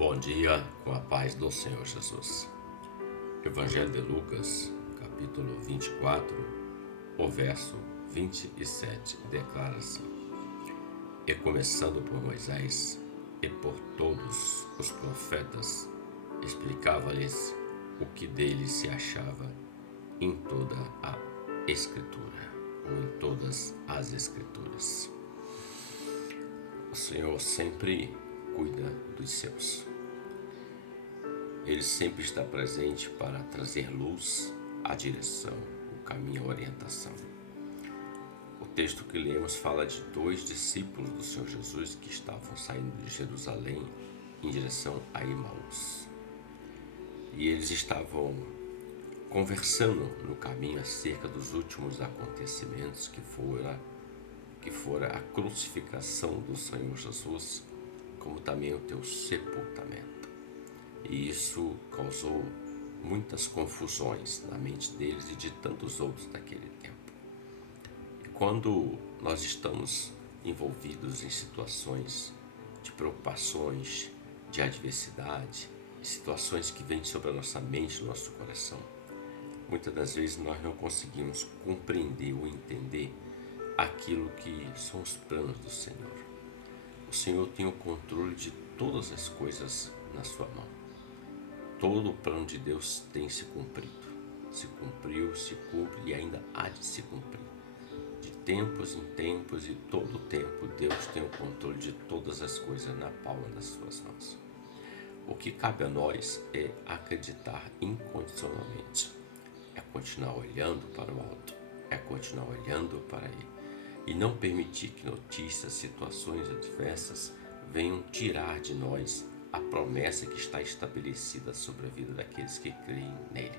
Bom dia, com a paz do Senhor Jesus. Evangelho de Lucas, capítulo 24, o verso 27, declara assim: E começando por Moisés e por todos os profetas, explicava-lhes o que dele se achava em toda a Escritura, ou em todas as Escrituras. O Senhor sempre cuida dos seus. Ele sempre está presente para trazer luz, a direção, o caminho, a orientação. O texto que lemos fala de dois discípulos do Senhor Jesus que estavam saindo de Jerusalém em direção a Emaús. E eles estavam conversando no caminho acerca dos últimos acontecimentos que fora a crucificação do Senhor Jesus, como também o teu sepultamento. E isso causou muitas confusões na mente deles e de tantos outros daquele tempo. E quando nós estamos envolvidos em situações de preocupações, de adversidade, situações que vêm sobre a nossa mente, nosso coração, muitas das vezes nós não conseguimos compreender ou entender aquilo que são os planos do Senhor. O Senhor tem o controle de todas as coisas na sua mão. Todo o plano de Deus tem se cumprido. Se cumpriu, se cumpre e ainda há de se cumprir. De tempos em tempos e todo o tempo, Deus tem o controle de todas as coisas na palma das suas mãos. O que cabe a nós é acreditar incondicionalmente. É continuar olhando para o alto. É continuar olhando para Ele. E não permitir que notícias, situações adversas venham tirar de nós a promessa que está estabelecida sobre a vida daqueles que creem nele.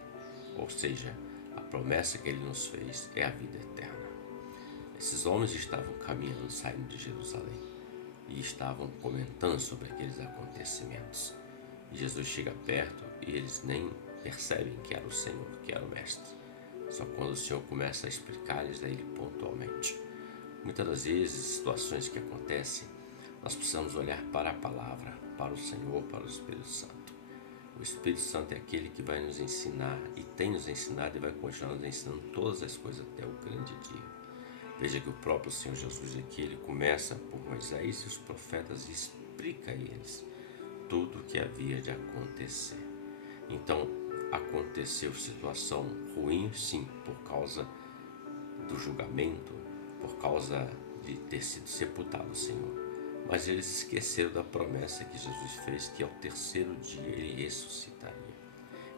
Ou seja, a promessa que ele nos fez é a vida eterna. Esses homens estavam caminhando, saindo de Jerusalém e estavam comentando sobre aqueles acontecimentos. E Jesus chega perto e eles nem percebem que era o Senhor, que era o Mestre. Só quando o Senhor começa a explicar-lhes a ele pontualmente. Muitas das vezes, situações que acontecem, nós precisamos olhar para a palavra, para o Senhor, para o Espírito Santo. O Espírito Santo é aquele que vai nos ensinar e tem nos ensinado e vai continuar nos ensinando todas as coisas até o grande dia. Veja que o próprio Senhor Jesus aqui, ele começa por Moisés e os profetas e explica a eles tudo o que havia de acontecer. Então, aconteceu situação ruim, sim, por causa do julgamento, por causa de ter sido sepultado o Senhor. Mas eles esqueceram da promessa que Jesus fez, que ao terceiro dia ele ressuscitaria.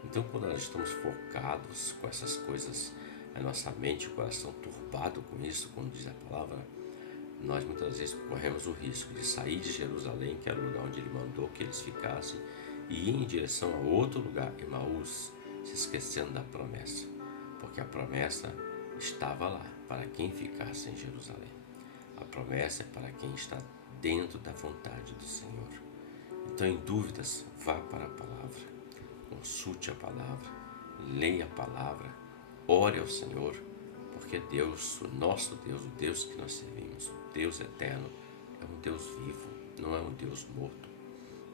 Então, quando nós estamos focados com essas coisas, a nossa mente, o coração turbado com isso, como diz a palavra, nós muitas vezes corremos o risco de sair de Jerusalém, que era o lugar onde ele mandou que eles ficassem, e ir em direção a outro lugar, Emaús, se esquecendo da promessa, porque a promessa estava lá para quem ficasse em Jerusalém. A promessa é para quem está dentro da vontade do Senhor. Então, em dúvidas, vá para a palavra, consulte a palavra, leia a palavra, ore ao Senhor, porque Deus, o nosso Deus, o Deus que nós servimos, o Deus eterno, é um Deus vivo, não é um Deus morto,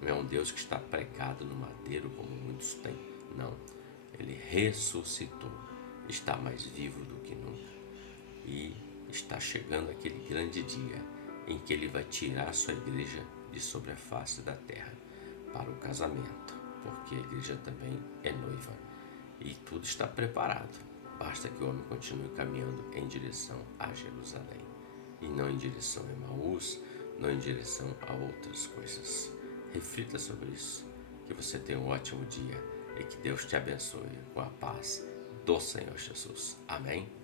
não é um Deus que está pregado no madeiro como muitos têm, não. Ele ressuscitou, está mais vivo do que nunca e está chegando aquele grande dia em que ele vai tirar a sua igreja de sobre a face da terra para o casamento, porque a igreja também é noiva e tudo está preparado. Basta que o homem continue caminhando em direção a Jerusalém e não em direção a Emaús, não em direção a outras coisas. Reflita sobre isso, que você tenha um ótimo dia e que Deus te abençoe com a paz do Senhor Jesus. Amém?